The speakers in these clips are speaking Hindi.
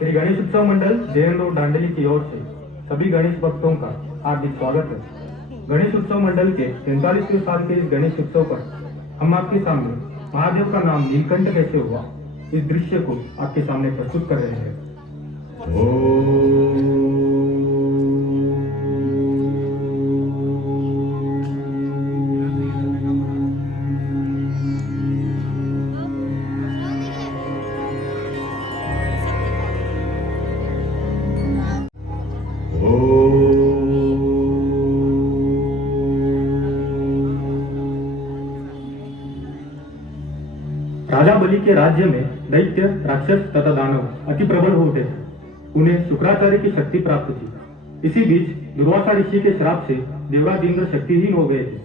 श्री गणेश उत्सव मंडल जैन रोड दांडेली की ओर से सभी गणेश भक्तों का हार्दिक स्वागत है। गणेश उत्सव मंडल के 43वें साल के इस गणेश उत्सव पर हम आपके सामने महादेव का नाम नीलकंठ कैसे हुआ इस दृश्य को आपके सामने प्रस्तुत कर रहे हैं। राजा बलि के राज्य में दैत्य, राक्षस तथा दानव अति प्रबल हो उठे थे। उन्हें शुक्राचार्य की शक्ति प्राप्त थी। इसी बीच दुर्वासा ऋषि के श्राप से देवराज इंद्र शक्तिहीन हो गए थे।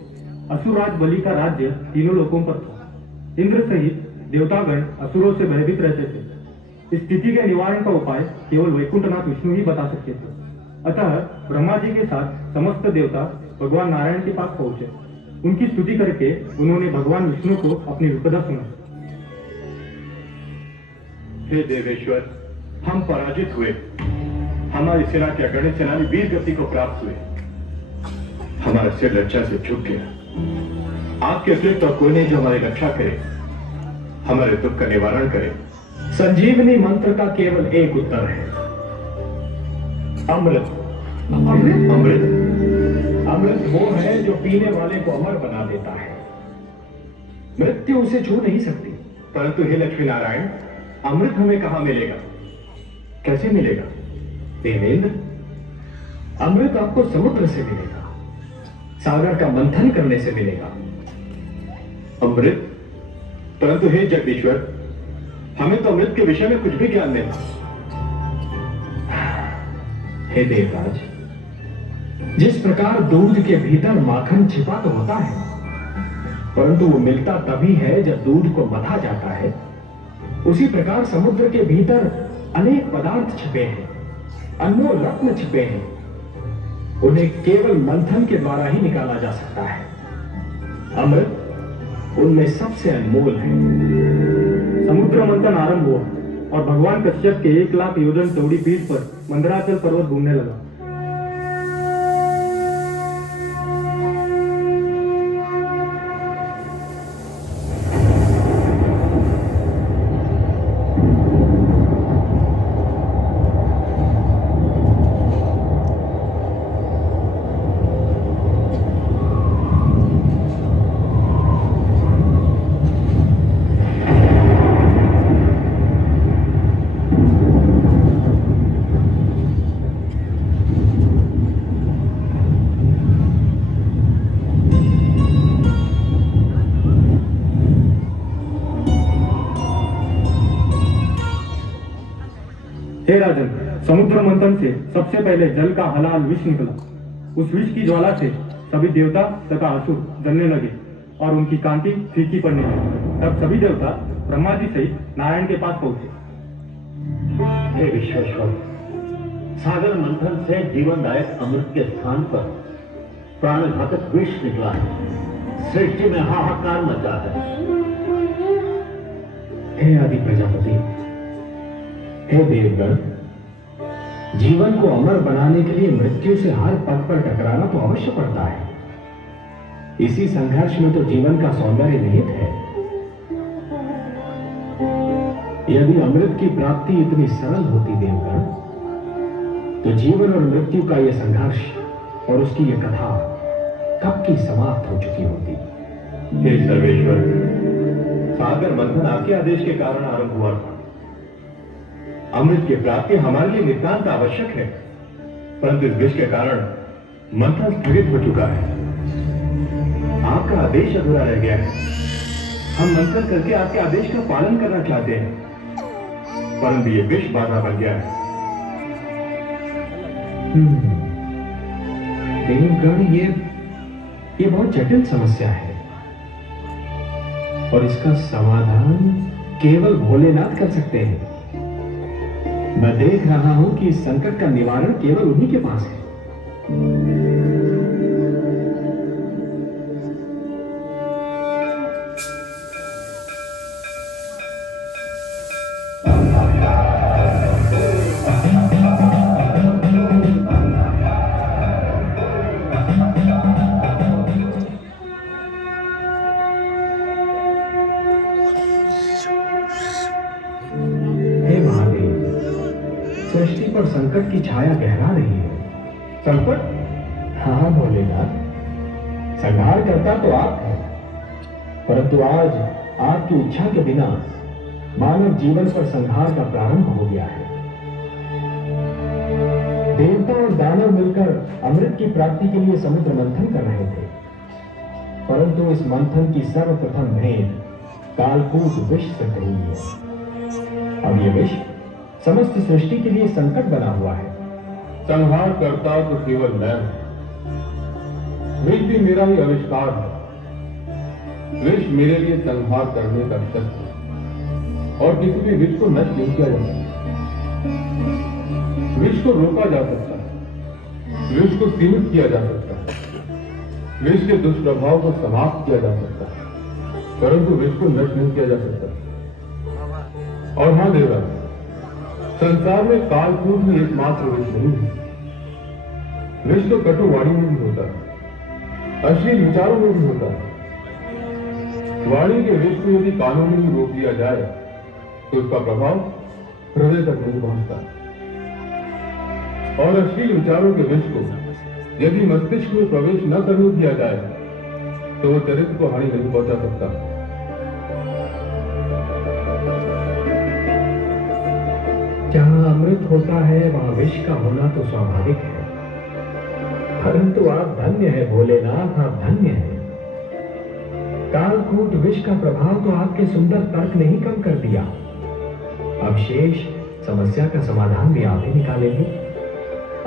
असुरराज बलि का राज्य तीनों लोकों पर था। इंद्र सहित देवतागण असुरों से भयभीत रहते थे। इस स्थिति के निवारण का उपाय केवल वैकुंठनाथ विष्णु ही बता सकते थे। अतः ब्रह्मा जी के साथ समस्त देवता भगवान नारायण के पास पहुंचे। उनकी स्तुति करके उन्होंने भगवान विष्णु को अपनी विपदा सुनाई। हे देवेश्वर, हम पराजित हुए। हमारी सेना के अग्रणी सेनानी वीर गति को प्राप्त हुए। हमारा सिर लज्जा से झुक गया। आपके अतिरिक्त तो कोई नहीं जो हमारी रक्षा करे, हमारे दुख का निवारण करे। संजीवनी मंत्र का केवल एक उत्तर है, अमृत। अमृत अमृत अमृत वो है जो पीने वाले को अमर बना देता है। मृत्यु उसे छू नहीं सकती। परंतु हे लक्ष्मी नारायण, अमृत हमें कहां मिलेगा, कैसे मिलेगा? देवेंद्र, अमृत आपको समुद्र से मिलेगा, सागर का मंथन करने से मिलेगा। अमृत? परंतु हे जगदीश्वर, हमें तो अमृत के विषय में कुछ भी ज्ञान नहीं। हे देवराज, जिस प्रकार दूध के भीतर माखन छिपा तो होता है, परंतु वो मिलता तभी है जब दूध को मथा जाता है, उसी प्रकार समुद्र के भीतर अनेक पदार्थ छिपे हैं, अनमोल रत्न छिपे हैं। उन्हें केवल मंथन के द्वारा ही निकाला जा सकता है। अमृत उनमें सबसे अनमोल है। समुद्र मंथन आरंभ हुआ और भगवान कश्यप के 1 लाख योजन चौड़ी पीठ पर मंदराचल पर्वत घूमने लगा। हे राजन, समुद्र मंथन से सबसे पहले जल का हलाल विष निकला। उस विष की ज्वाला से सभी देवता तथा असुर जलने लगे और उनकी कांति फीकी पड़ने लगी। तब सभी देवता ब्रह्मा जी सहित नारायण के पास पहुंचे। हे विश्वेश्वर, सागर मंथन से जीवनदायक अमृत के स्थान पर प्राणघातक विष निकला है। सृष्टि में हाहाकार मचा है। हे आदि प्रजापति, हे देवगण, जीवन को अमर बनाने के लिए मृत्यु से हर पग पर टकराना तो अवश्य पड़ता है। इसी संघर्ष में तो जीवन का सौंदर्य निहित है। यदि अमृत की प्राप्ति इतनी सरल होती देवगण, तो जीवन और मृत्यु का यह संघर्ष और उसकी यह कथा कब की समाप्त हो चुकी होती। हे सर्वेश्वर, सागर मंथन आपके आदेश के कारण आरंभ हुआ था। अमृत की प्राप्ति हमारे लिए नितांत आवश्यक है, परंतु इस विष के कारण मंथन स्थगित हो चुका है। आपका आदेश अधूरा रह गया है। हम मंथन करके आपके आदेश का पालन करना चाहते हैं, परंतु ये विष बाधा बन गया है। देवगण, ये बहुत जटिल समस्या है और इसका समाधान केवल भोलेनाथ कर सकते हैं। मैं देख रहा हूं कि इस संकट का निवारण केवल उन्हीं के पास है। सृष्टि पर संकट की छाया गहरा रही है। संकट? हाँ भोलेनाथ, संहार करता तो आप हैं, परंतु आज आपकी इच्छा के बिना मानव जीवन पर संहार का प्रारंभ हो गया है। देवता और दानव मिलकर अमृत की प्राप्ति के लिए समुद्र मंथन कर रहे थे, परंतु इस मंथन की सर्वप्रथम भेंट कालकूट विष से हुई है। अब यह विष समस्त सृष्टि के लिए संकट बना हुआ है। संहार करता तो केवल मैं हूं। विष भी मेरा ही आविष्कार है। विष मेरे लिए संहार करने का शस्त्र है और किसी भी विष को नष्ट नहीं किया जा सकता। विष को रोका जा सकता है, विष को सीमित किया जा सकता है, विष के दुष्प्रभाव को समाप्त किया जा सकता है, परंतु विष को नष्ट नहीं किया जा सकता। और हाँ देवराज, संसार में कालकूट में एकमात्र विष नहीं है। विष तो कटु वाणी में भी होता है, अश्लील विचारों में भी होता है। वाणी के विष को यदि कानों में ही रोक दिया जाए तो उसका प्रभाव हृदय तक नहीं पहुंचता, और अश्लील विचारों के विष को यदि मस्तिष्क में प्रवेश न करने दिया जाए तो वो चरित्र को हानि नहीं पहुंचा सकता। जहां अमृत होता है वहां विष का होना तो स्वाभाविक है, परंतु आप धन्य है भोलेनाथ, आप धन्य है। कालकूट विष का प्रभाव तो आपके सुंदर तर्क ने ही कम कर दिया। अब शेष समस्या का समाधान भी आप ही निकालेंगे।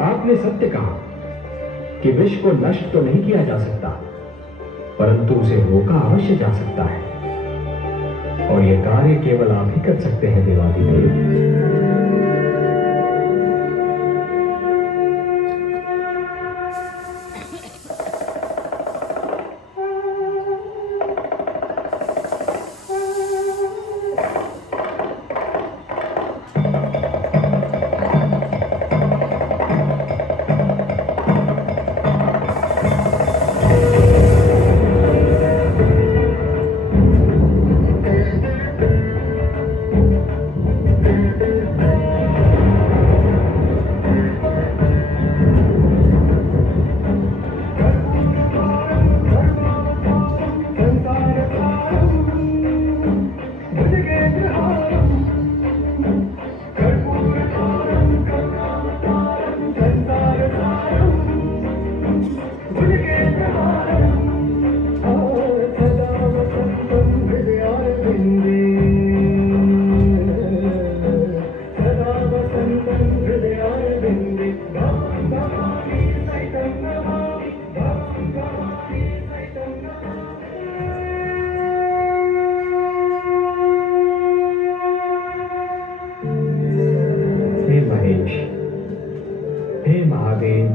आपने सत्य कहा कि विष को नष्ट तो नहीं किया जा सकता, परंतु उसे रोका अवश्य जा सकता है, और यह कार्य केवल आप ही कर सकते हैं देवाधिदेव। हे महादेव,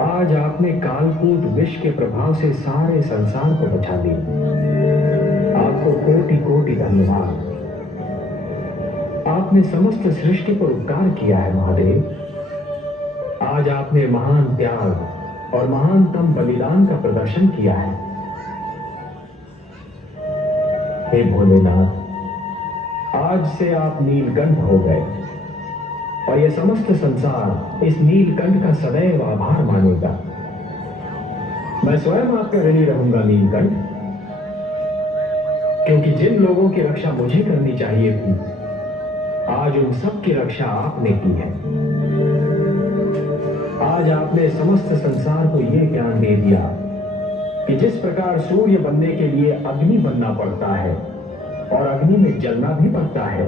आज आपने कालकूट विष के प्रभाव से सारे संसार को बचा लिया। आपको कोटि कोटि धन्यवाद। आपने समस्त सृष्टि पर उपकार किया है महादेव। आज आपने महान त्याग और महानतम बलिदान का प्रदर्शन किया है। हे भोलेनाथ, आज से आप नीलकंठ हो गए और यह समस्त संसार इस नीलकंठ का सदैव आभार मानेगा। मैं स्वयं आपका ऋणी रहूंगा नीलकंठ, क्योंकि जिन लोगों की रक्षा मुझे करनी चाहिए थी, आज उन सब की रक्षा आपने की है। आज आपने समस्त संसार को यह ज्ञान दे दिया कि जिस प्रकार सूर्य बनने के लिए अग्नि बनना पड़ता है और अग्नि में जलना भी पड़ता है,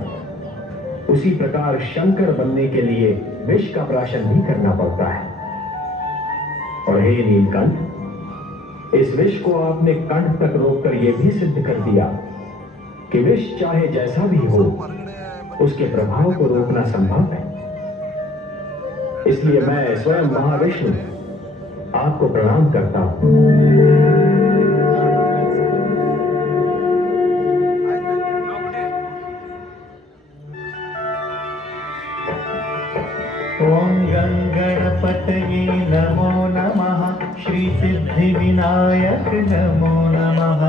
उसी प्रकार शंकर बनने के लिए विष का प्राशन भी करना पड़ता है। और हे नीलकंठ, इस विष को आपने कंठ तक रोककर यह भी सिद्ध कर दिया कि विष चाहे जैसा भी हो, उसके प्रभाव को रोकना संभव है। इसलिए मैं स्वयं महाविष्णु आपको प्रणाम करता हूं। ओम गणपतये नमो नमः, श्री सिद्धि विनायक नमो नमः।